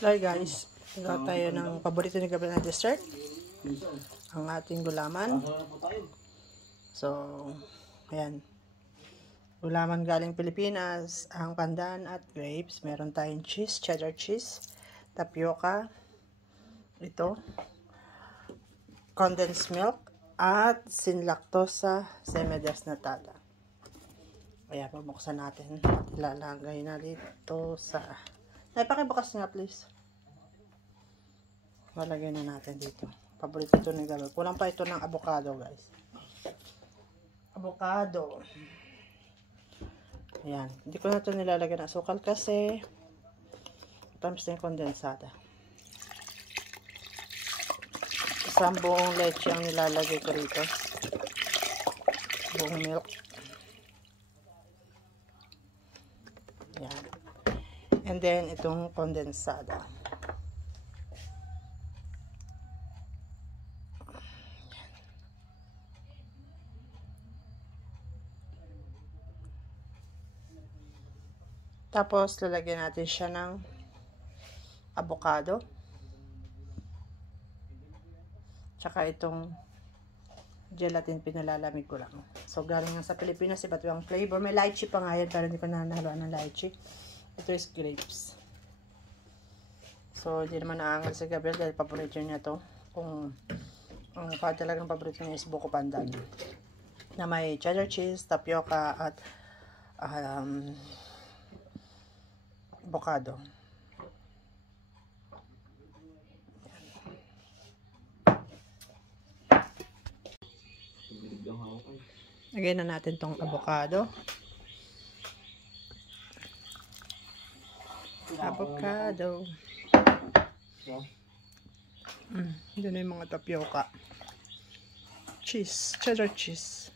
Hi guys, gawa tayo ng paborito ni Gabriel na dessert, ang ating gulaman. So, ayan, gulaman galing Pilipinas, ang pandan at grapes. Meron tayong cheese, cheddar cheese, tapioca, ito, condensed milk, at sin lactosa semi-desnatada. Ayan, pabuksan natin. Ilalagay na dito sa... Pakibukas nga please. Malagay na natin dito. Paborito ito ni Gabriel. Kulang pa ito ng avocado guys. Avocado. Ayan. Hindi ko na ito nilalagay ng asukal kasi tamis na yung kondensada. Isang buong leche ang nilalagay ko rito. Buong milk. Ayan. And then, itong kondensada. Tapos, lalagyan natin siya ng avocado. Tsaka itong gelatin, pinalalamig ko lang. So, galing nga sa Pilipinas, iba't ibang flavor. May lychee pa nga yan, pero hindi ko nahaluan ng lychee. Ito is grapes. So, hindi naman naangal si Gabriel dahil paborito niya to. Kung ang talagang paborito niya is buko pandan. Na may cheddar cheese, tapioca, at avocado. Lagyan na natin tong avocado. Avocado. Doon na yung mga tapioca. Cheese. Cheddar cheese.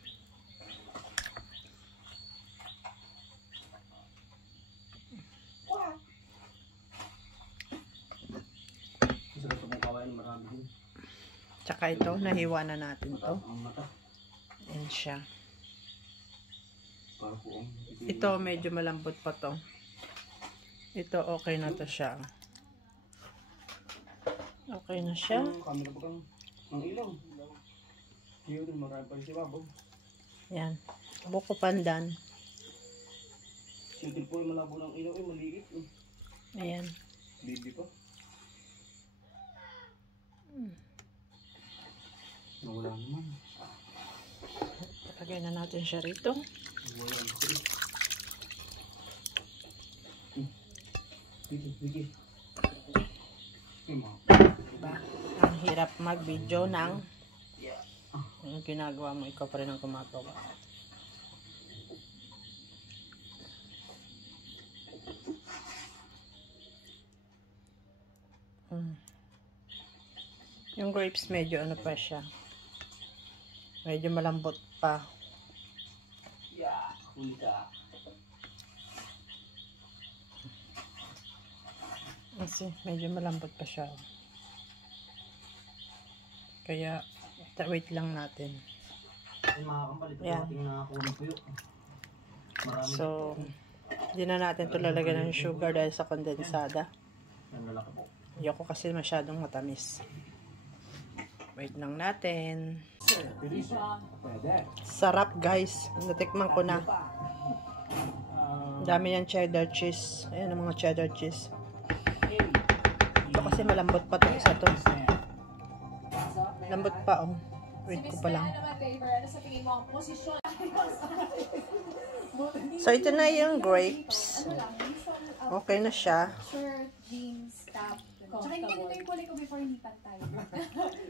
Tsaka ito, nahiwa na natin to. Ayan siya. Ito, medyo malambot pa to. Ito, okay na to siya. Okay na siya. Yan. Buko pandan. Ayan. Wala naman. Lagay na natin siya rito. Diba? Ang hirap mag-video ng yung ginagawa mo, ikaw pa rin ang gumagawa. Yung grapes medyo ano pa siya, medyo malambot pa. Kasi medyo malambot pa siya. Kaya wait lang natin. Yan. So, hindi na natin ito lalagyan ng sugar dahil sa kondensada. Ayoko kasi masyadong matamis. Wait lang natin. Sarap guys. Natikman ko na. Dami yan cheddar cheese. Ayan ang mga cheddar cheese. Ito kasi malambot pa ito. Isa to. Lambot pa oh. Wait ko pa lang. So ito na yung grapes. Okay na siya. Shirt, jeans, top. Tsaka hindi ganito yung kulay ko before lipat tayo.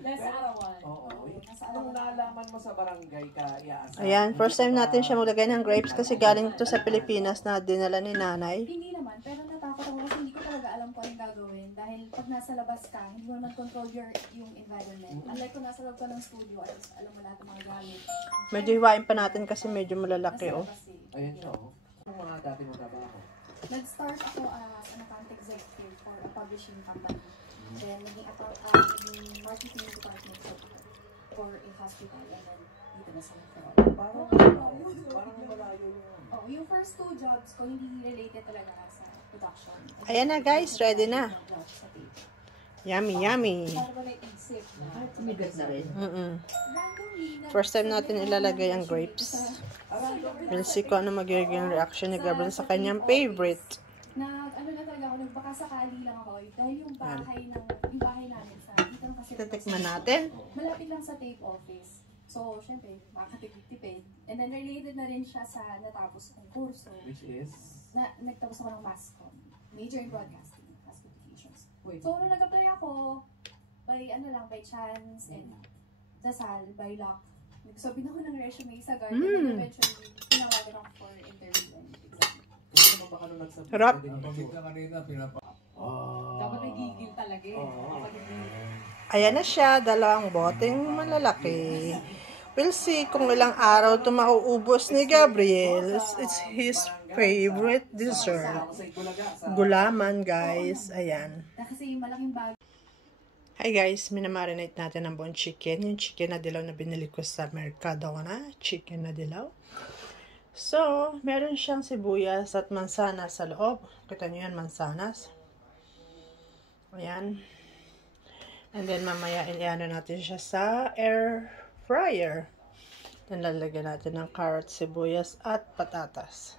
Nasa arawan. Oo. Anong nalaman mo sa barangay ka? Ayan, first time natin siya maglagay ng grapes kasi galing ito sa Pilipinas na dinala ni nanay. Hindi naman, pero natakot ako kasi hindi ko talaga alam kung anong gagawin. Dahil pag nasa labas ka, hindi mo naman control yung environment. Unlike kung nasa loob ka ng studio, alam mo lahat ng mga gamit. Medyo hiwain pa natin kasi medyo malalaki oh. Ayan siya oh. Anong mga dati mo trabaho? Nag-start ako as an account executive for a publishing company. Then, naging marketing department for a hospital. And then, dito na sa Parang malayo yung... Oh, yung first 2 jobs ko, hindi related talaga sa production. Ayan na guys, ready na. Sa tape. Yummy, yummy. Paano ba naisip na Tumigas na rin. randomly First time natin ilalagay ang grapes. We'll see kung ano magiging reaction ni Gabriel sa kanyang favorite. ano na talaga ako, nagbaka sakali lang ako dahil yung bahay namin sa dito lang kasi Titikman natin. malapit lang sa tape office. So, syempre, makakatipid-tipid. And then related na rin siya sa natapos kong kurso. Which is? Nagtapos ako ng MASCOM, major in broadcasting, mass communications. Wait. So, nung nag-apply ako, by chance, and dasal, by luck, nagsabi na ako ng resume sa Guard, and eventually, tinawagan ako for interview and exam. Kasi naman baka nung nagsabi. Harap. Dapat may gigil talaga eh. Ayan na siya, dalawang boteng malalaki. We'll see kung ilang araw ito mauubos ni Gabriel. It's his favorite dessert. Gulaman, guys. Ayan. Kasi malaking bag. Hi guys, minamarinate natin ang buong chicken. Yung chicken na dilaw na binili ko sa Mercadona. Chicken na dilaw. So, meron siyang sibuyas at mansanas sa loob. Kita nyo yan, mansanas. Ayan. And then, mamaya, iano natin siya sa air fryer. Then, lalagyan natin ng carrot, sibuyas, at patatas.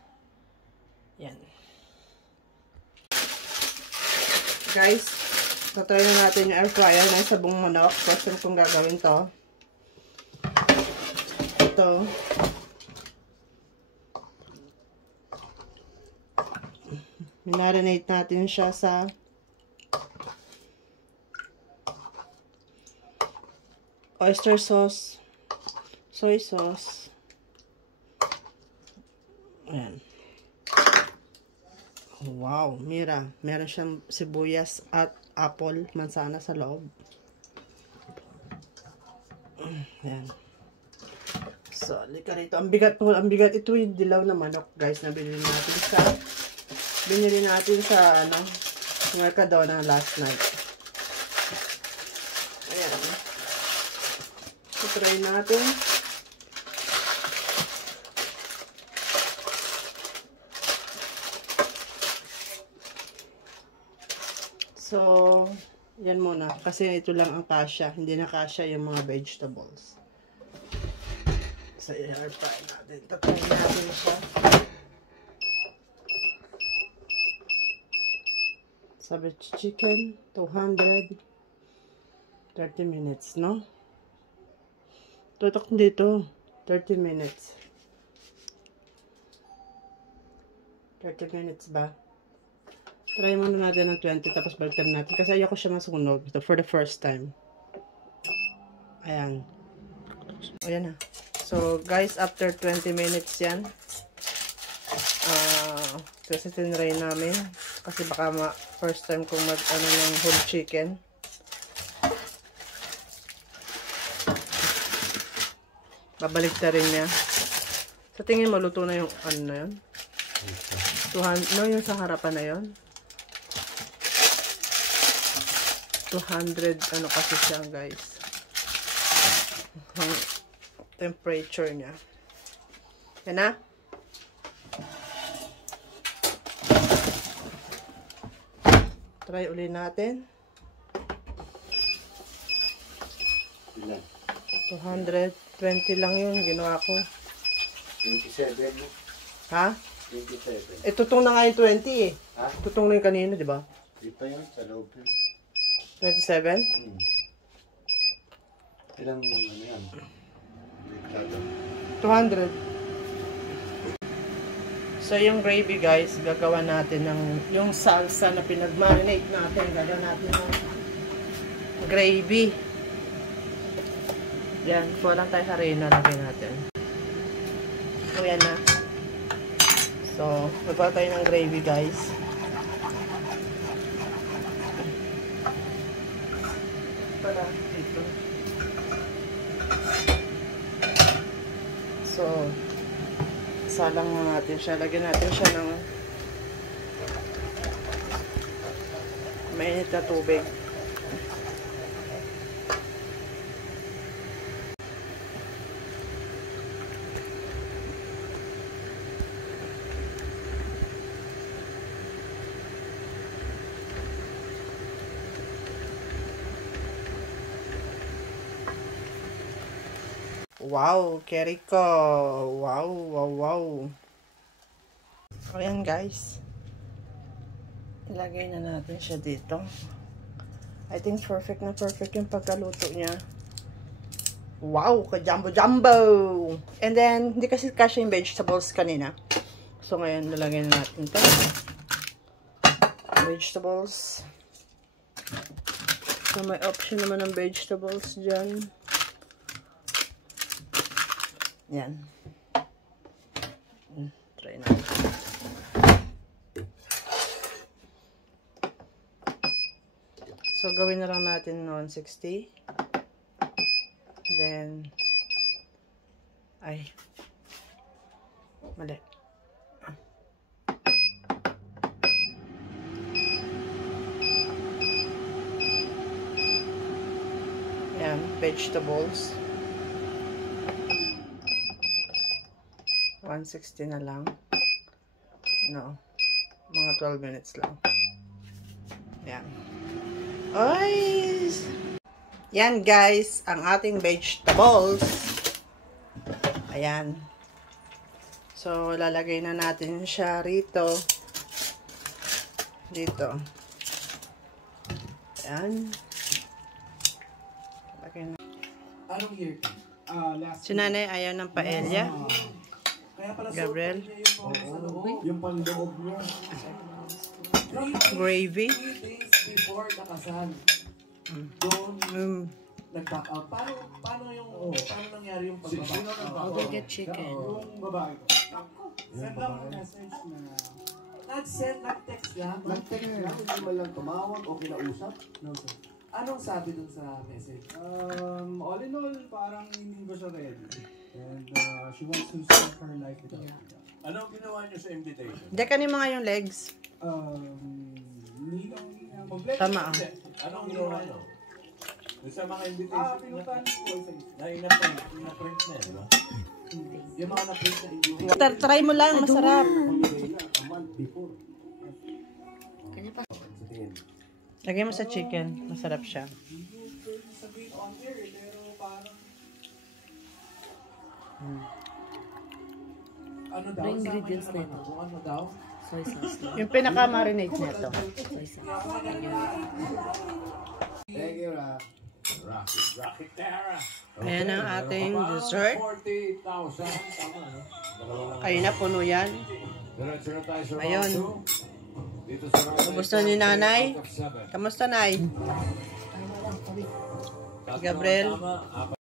Yan. Guys, try na natin yung air fryer ng sabong manok. First time kong gagawin to. Ito. Minarinate natin siya sa oyster sauce, soy sauce. Ayan. Wow, mira. Meron siyang sibuyas at apple, mansana sa loob. Ayan. So, lika rito. Ang bigat po, ang bigat. Ito yung dilaw na manok, guys, na binili natin sa ano, Mercadona last night. Ayan. So, try natin. So, yan muna. Kasi ito lang ang kasya. Hindi na kasya yung mga vegetables. So, i-air fry natin. Tatry natin siya. Sabi chicken, 230 minutes, no? Tutok dito, 30 minutes. 30 minutes ba? Try muna natin ng 20 tapos balikan natin. Kasi ayoko siya masunog. Ito for the first time. Ayan. Ayan na. So, guys, after 20 minutes yan. Kasi tinry namin. Kasi baka first time kong mag-ano ng whole chicken. Babalik na rin niya. Sa tingin mo, luto na yung ano na yun? 200, no, yung sa harapan na yun? 200, ano kasi siya, guys. Ang temperature niya. Yan na? Try ulit natin. Ilan? 220 lang yun, ginawa ko. 27 mo? Ha? 27. Tutong na nga yung 20 eh. Ha? Tutong na yung kanina, di ba? Di pa yun, sa loob yun. 27? Ilang ano yan? Litrado. 200. So, yung gravy, guys, gagawa natin ng yung salsa na pinag-marinate natin. Gagawa natin ng gravy. Yan. Kuha lang tayo harina. Lagay natin. So, yan na. So, magawa tayo ng gravy, guys. Para dito. So, salang natin siya. Lagyan natin siya ng mainit na tubig. Wow, Keriko. Wow, wow, wow. Ayan guys. Ilagay na natin siya dito. I think perfect na perfect yung pagkaluto niya. Wow, ka-jumbo-jumbo! And then, hindi kasi kasya yung vegetables kanina. So, ngayon, lalagay na natin ito. Vegetables. So, may option naman ng vegetables dyan. Yan. Try na. So, gawin na lang natin 160. Then, ay, mali. Yan, vegetables. 160 na lang. No. Mga 12 minutes lang. Yan. Ay! Yan guys, ang ating vegetables. Ayan. So, lalagay na natin siya rito. Dito. Ayan. Anong year ka? Si nanay ayaw ng paella. Kaya pala Gabriel. yung panloob niya. Gravy. 3 days before nakasal. Doon, nag-back out. Paano nangyari yung pag-back out? We'll get chicken. Yung babae ko. Send lang ang message na... Nag-send, nag-text lang. Nag-text lang, hindi man lang tumawag o kinausap. No, sir. Anong sabi dun sa message? All in all, parang hindi ba siya ready? And she wants to start her life without me. Anong ginawa niyo sa invitation? Dekanin mo nga yung legs. Hindi kompleto. Tama. Anong ginawa niyo? Sa mga invitation Pinutan ko sa na ina-print na, di ba? Yung mga na-print na invitation. Try mo lang, masarap. a month before. Lagay mo sa chicken, masarap siya. Sabihin on air, pero parang... Ano daw? Ingredients na ito. Ano daw? Soy sauce lang. Yung pinaka-marinate nito. Soy sauce. Thank you, Ra. Rocket Terra. Ayan ang ating dessert. 40,000. Tama, no? Ayun na, puno yan. Diretso na tayo sa Ayun. round 2. Dito sa round Kamusta ni nanay? out of 7. Kamusta, nay? Tatlo ang Gabriel? tama,